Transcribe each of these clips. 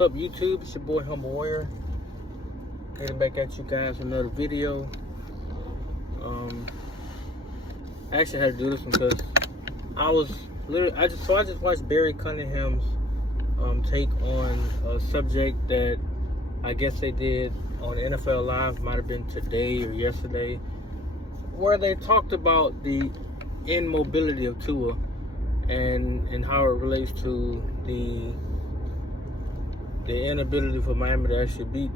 What's up, YouTube? It's your boy Humble Warrior. Getting back at you guys with another video. I actually had to do this one because I just watched Barry Cunningham's take on a subject that I guess they did on NFL Live, might have been today or yesterday, where they talked about the immobility of Tua and how it relates to the inability for Miami to actually beat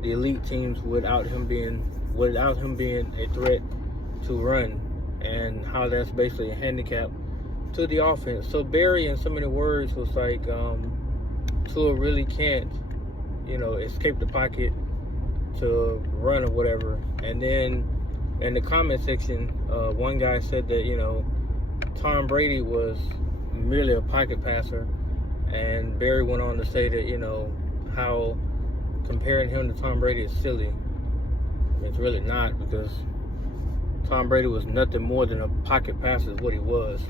the elite teams without him being a threat to run, and how that's basically a handicap to the offense. So Barry, in so many words, was like, Tua really can't, escape the pocket to run or whatever. And then in the comment section, one guy said that, Tom Brady was merely a pocket passer. And Barry went on to say that, how comparing him to Tom Brady is silly. It's really not, because Tom Brady was nothing more than a pocket passer is what he was.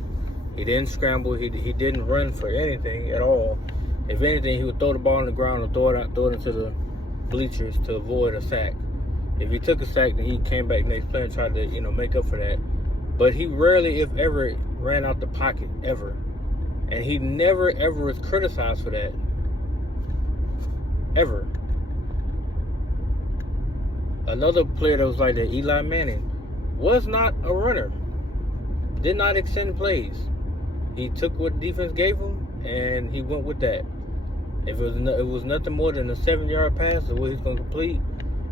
He didn't scramble. He didn't run for anything at all. If anything, he would throw the ball on the ground or throw it into the bleachers to avoid a sack. If he took a sack, then he came back next play and tried to, make up for that. But he rarely, if ever, ran out the pocket, ever. And he never, ever was criticized for that. Ever. Another player that was like that, Eli Manning, was not a runner. Did not extend plays. He took what defense gave him, and he went with that. If it was nothing more than a 7-yard pass, the way he's going to complete,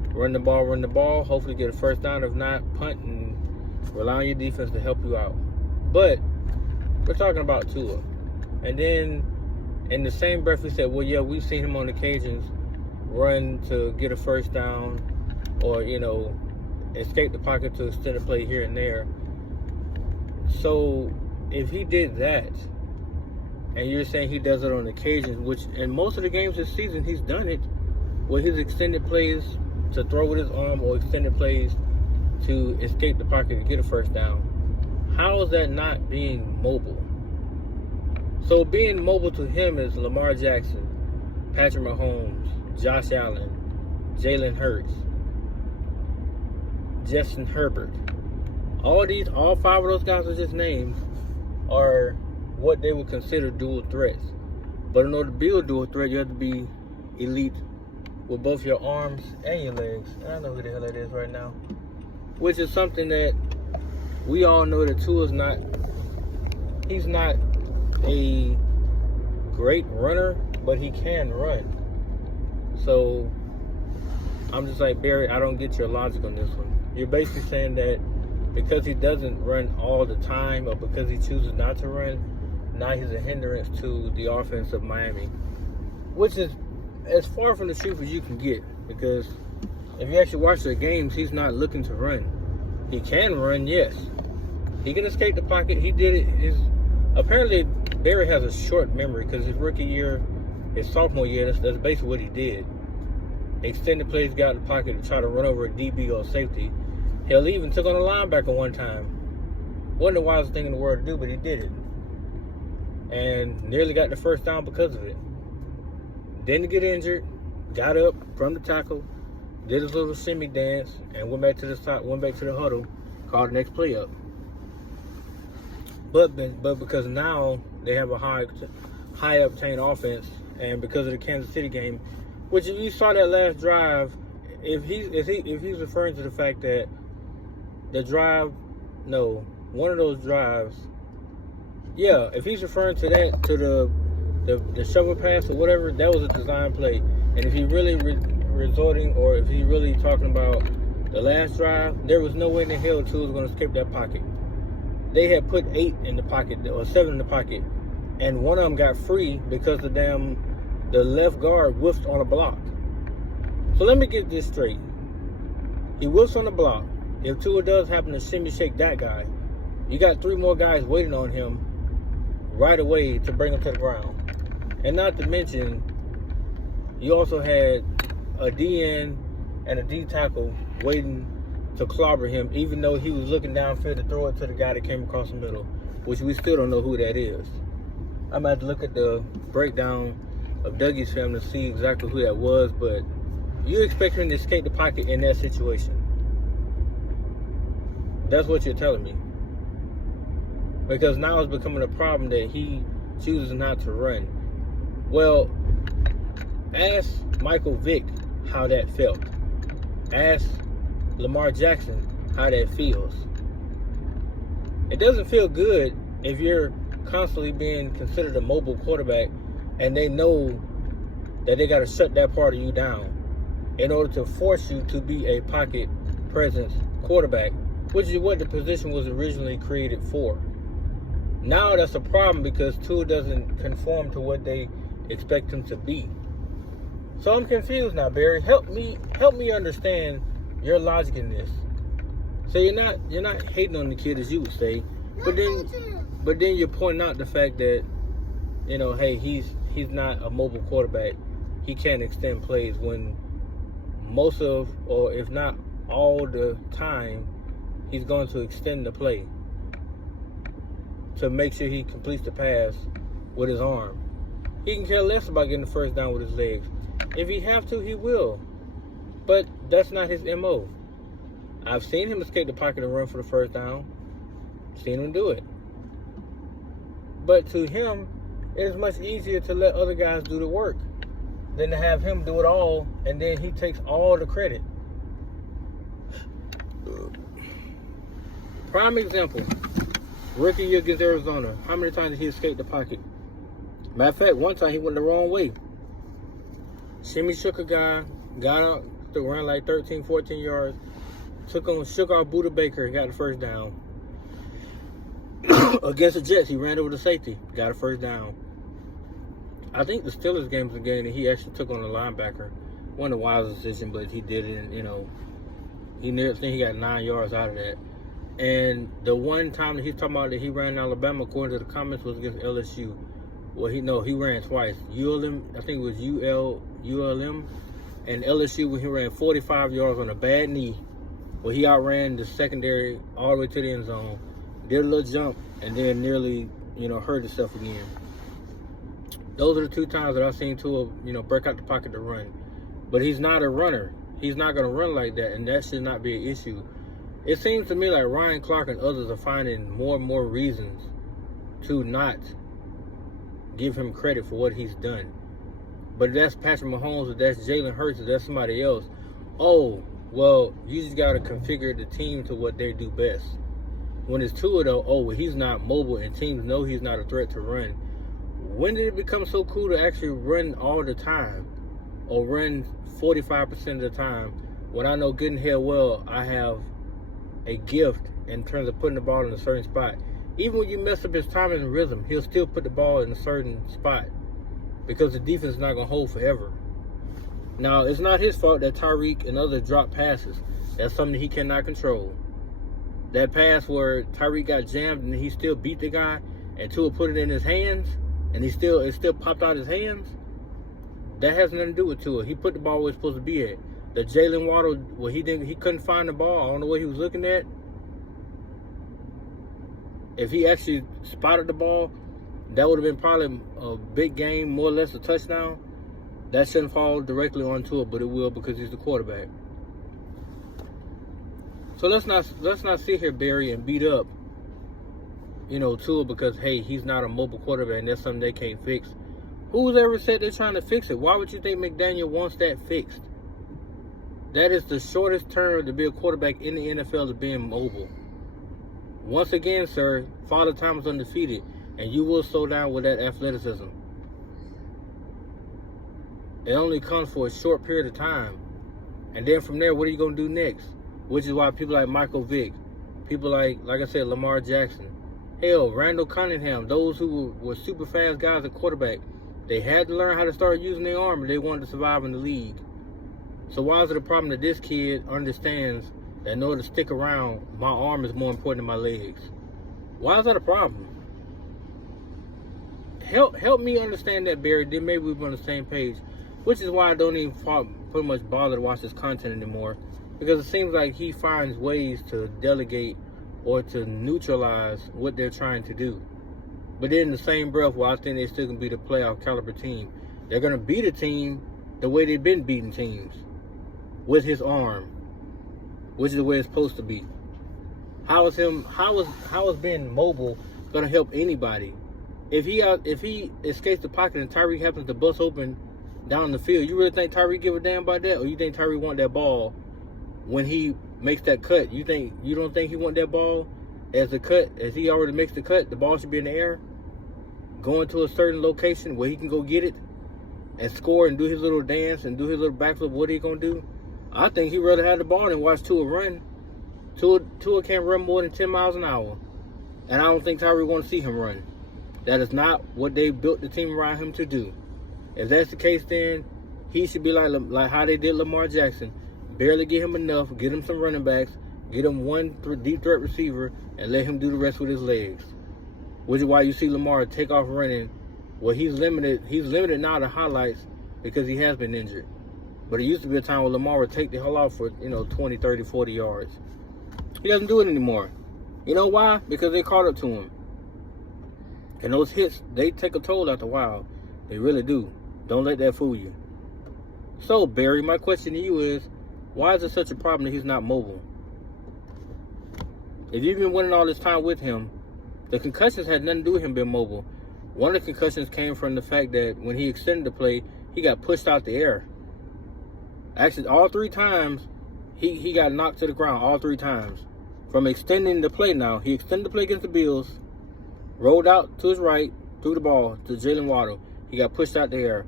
run the ball, hopefully get a first down. If not, punt and rely on your defense to help you out. But we're talking about Tua. And then in the same breath, we said, well, yeah, we've seen him on occasions run to get a first down or, escape the pocket to extend a play here and there. So if he did that, and you're saying he does it on occasions, which in most of the games this season he's done it, where he's extended plays to throw with his arm or extended plays to escape the pocket to get a first down, how is that not being mobile? So being mobile to him is Lamar Jackson, Patrick Mahomes, Josh Allen, Jalen Hurts, Justin Herbert. All 5 of those guys I just named are what they would consider dual threats. But in order to be a dual threat, you have to be elite with both your arms and your legs. I don't know who the hell that is right now. Which is something that we all know that Tua's not. He's not a great runner, but he can run. So I'm just like, Barry, I don't get your logic on this one. You're basically saying that because he doesn't run all the time, or because he chooses not to run, now he's a hindrance to the offense of Miami, which is as far from the truth as you can get. Because if you actually watch the games, he's not looking to run. He can run, yes. He can escape the pocket. He did it. Apparently, Barry has a short memory, because his rookie year, his sophomore year, that's basically what he did. Extended plays, got in the pocket to try to run over a DB or safety. Hell, he even took on a linebacker one time. Wasn't the wisest thing in the world to do, but he did it. And nearly got the first down because of it. Didn't get injured, got up from the tackle, did his little shimmy dance, and went back to the huddle, called the next play up. But because now they have a high octane offense, and because of the Kansas City game, which if you saw that last drive, if he's referring to the fact that one of those drives, yeah, if he's referring to that, to the shovel pass or whatever, that was a design play. And if he really or if he's really talking about the last drive, there was no way in the hell Tua was going to escape that pocket. They had put 8 in the pocket, or 7 in the pocket, and one of them got free because the left guard whiffed on a block. So let me get this straight. He whiffs on the block. If Tua does happen to shimmy shake that guy, you got 3 more guys waiting on him right away to bring him to the ground. And not to mention, you also had a DN and a D tackle waiting to clobber him, even though he was looking downfield to throw it to the guy that came across the middle, which we still don't know who that is. I'm about to look at the breakdown of Dougie's film to see exactly who that was, but you expect him to escape the pocket in that situation. That's what you're telling me. Because now it's becoming a problem that he chooses not to run. Well, ask Michael Vick how that felt. Ask Lamar Jackson how that feels. It doesn't feel good if you're constantly being considered a mobile quarterback and they know that they got to shut that part of you down in order to force you to be a pocket presence quarterback, which is what the position was originally created for. Now that's a problem because Tua doesn't conform to what they expect him to be. So I'm confused now, Barry. Help me understand your logic in this. So you're not hating on the kid as you would say, but then you're pointing out the fact that, you know, hey, he's not a mobile quarterback. He can't extend plays when most of, or if not all the time, he's going to extend the play to make sure he completes the pass with his arm. He can care less about getting the first down with his legs. If he have to, he will. But that's not his MO. I've seen him escape the pocket and run for the first down. Seen him do it. But to him, it's much easier to let other guys do the work than to have him do it all, and then he takes all the credit. Prime example, rookie year against Arizona. How many times did he escape the pocket? Matter of fact, one time he went the wrong way. Shimmy shook a guy, got out, ran like 13, 14 yards, shook off Buda Baker and got the first down. Against the Jets, he ran over the safety, got a first down. I think the Steelers game was a game that he actually took on the linebacker. Wasn't a wise decision, but he did it, and, you know, he got 9 yards out of that. And the one time that he's talking about that he ran in Alabama, according to the comments, was against LSU. Well, he ran twice. ULM, I think it was ULM, and LSU when he ran 45 yards on a bad knee. Well, he outran the secondary all the way to the end zone, did a little jump, and then nearly, hurt himself again. Those are the two times that I've seen Tua, break out the pocket to run. But he's not a runner. He's not going to run like that, and that should not be an issue. It seems to me like Ryan Clark and others are finding more and more reasons to not give him credit for what he's done. But if that's Patrick Mahomes, or that's Jalen Hurts, or that's somebody else, oh, well, you just got to configure the team to what they do best. When it's Tua, though, oh, well, he's not mobile, and teams know he's not a threat to run. When did it become so cool to actually run all the time, or run 45% of the time, when I know good and hell well I have a gift in terms of putting the ball in a certain spot? Even when you mess up his timing and rhythm, he'll still put the ball in a certain spot because the defense is not going to hold forever. Now, it's not his fault that Tyreek and others drop passes. That's something he cannot control. That pass where Tyreek got jammed and he still beat the guy and Tua put it in his hands and it still popped out his hands, that has nothing to do with Tua. He put the ball where it's supposed to be at. The Jalen Waddle, well, he couldn't find the ball. I don't know what he was looking at. If he actually spotted the ball, that would have been probably a big game, more or less a touchdown. That shouldn't fall directly on Tua, but it will because he's the quarterback. So let's not sit here, Barry, and beat up, Tua because, hey, he's not a mobile quarterback and that's something they can't fix. Who's ever said they're trying to fix it? Why would you think McDaniel wants that fixed? That is the shortest term to be a quarterback in the NFL is being mobile. Once again, sir, Father Time is undefeated, and you will slow down with that athleticism. It only comes for a short period of time. And then from there, what are you going to do next? Which is why people like Michael Vick, people like I said, Lamar Jackson, hell, Randall Cunningham, those who were super fast guys at quarterback, they had to learn how to start using their arm if they wanted to survive in the league. So why is it a problem that this kid understands that in order to stick around, my arm is more important than my legs? Why is that a problem? Help me understand that, Barry. Then maybe we'll be on the same page. Which is why I don't even pretty much bother to watch his content anymore. Because it seems like he finds ways to delegate or to neutralize what they're trying to do. But then in the same breath, well, I think they still can be the playoff caliber team. They're going to beat a team the way they've been beating teams, with his arm, which is the way it's supposed to be. How is being mobile going to help anybody? If he escapes the pocket and Tyreek happens to bust open down the field, you really think Tyreek give a damn about that, or you think Tyreek want that ball when he makes that cut? You don't think he want that ball as a cut, as he already makes the cut? The ball should be in the air, going to a certain location where he can go get it and score and do his little dance and do his little backflip. What he gonna do? I think he'd rather have the ball than watch Tua run. Tua can't run more than 10 miles an hour, and I don't think Tyreek want to see him run. That is not what they built the team around him to do. If that's the case, then he should be like how they did Lamar Jackson. Barely get him enough, get him some running backs, get him one deep threat receiver, and let him do the rest with his legs. Which is why you see Lamar take off running. Well, he's limited now to highlights because he has been injured. But it used to be a time where Lamar would take the hell off for 20, 30, 40 yards. He doesn't do it anymore. You know why? Because they caught up to him. And those hits, they take a toll after a while. They really do. Don't let that fool you. So, Barry, my question to you is, why is it such a problem that he's not mobile? If you've been winning all this time with him, the concussions had nothing to do with him being mobile. One of the concussions came from the fact that when he extended the play, he got pushed out the air. Actually, all 3 times, he got knocked to the ground, all 3 times. From extending the play now. He extended the play against the Bills, rolled out to his right, threw the ball to Jalen Waddle. He got pushed out the air.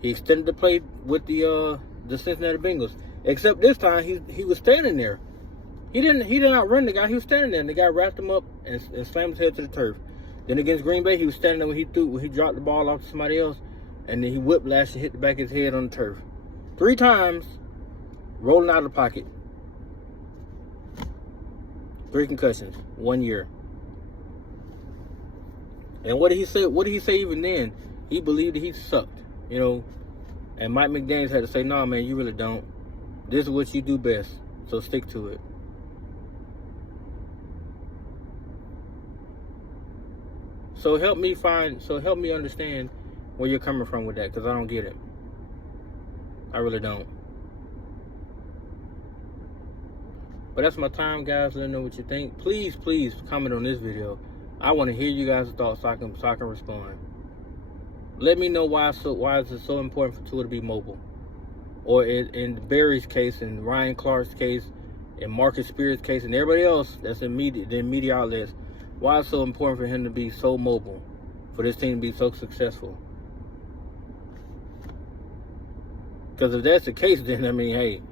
He extended the play with the Cincinnati Bengals. Except this time, he was standing there. He didn't outrun the guy. He was standing there, and the guy wrapped him up and slammed his head to the turf. Then against Green Bay, he was standing there when he dropped the ball off to somebody else, and then he whiplashed and hit the back of his head on the turf. 3 times, rolling out of the pocket. 3 concussions, 1 year. And what did he say? What did he say even then? He believed that he sucked, And Mike McDaniels had to say, "No, man, you really don't. This is what you do best, so stick to it." So help me understand where you're coming from with that, because I don't get it. I really don't. But that's my time, guys. Let me know what you think. Please comment on this video. I want to hear you guys' thoughts so I can respond. Let me know why is it so important for Tua to be mobile, or in Barry's case, and Ryan Clark's case, and Marcus Spears' case, and everybody else that's in media outlets. Why it's so important for him to be so mobile, for this team to be so successful? Because if that's the case, then hey,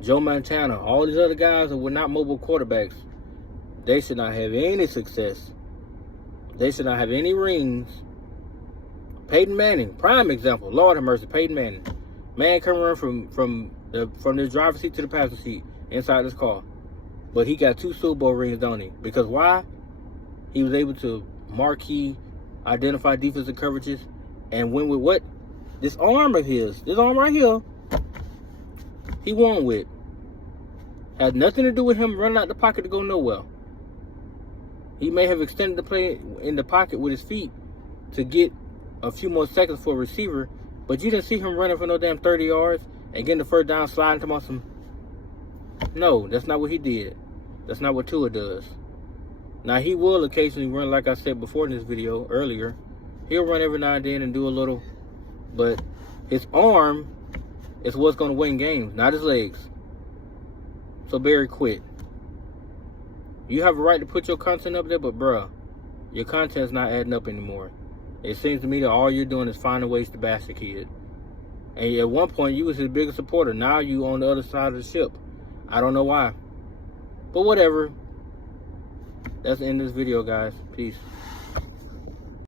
Joe Montana, all these other guys that were not mobile quarterbacks, they should not have any success. They should not have any rings. Peyton Manning, prime example. Lord have mercy, Peyton Manning. Man can run from the driver's seat to the passenger seat inside his car. But he got 2 Super Bowl rings, don't he? Because why? He was able to marquee, identify defensive coverages, and win with what? This arm of his. This arm right here. He won with. Had nothing to do with him running out the pocket to go nowhere. He may have extended the play in the pocket with his feet to get a few more seconds for a receiver, but you didn't see him running for no damn 30 yards and getting the first down, sliding to some. No, that's not what he did. That's not what Tua does. Now, he will occasionally run, like I said before in this video earlier. He'll run every now and then and do a little, but his arm is what's going to win games, not his legs. So Barry, quit. You have a right to put your content up there, but bruh, your content's not adding up anymore. It seems to me that all you're doing is finding ways to bash the kid. And at one point, you was his biggest supporter. Now you on the other side of the ship. I don't know why. But whatever. That's the end of this video, guys. Peace.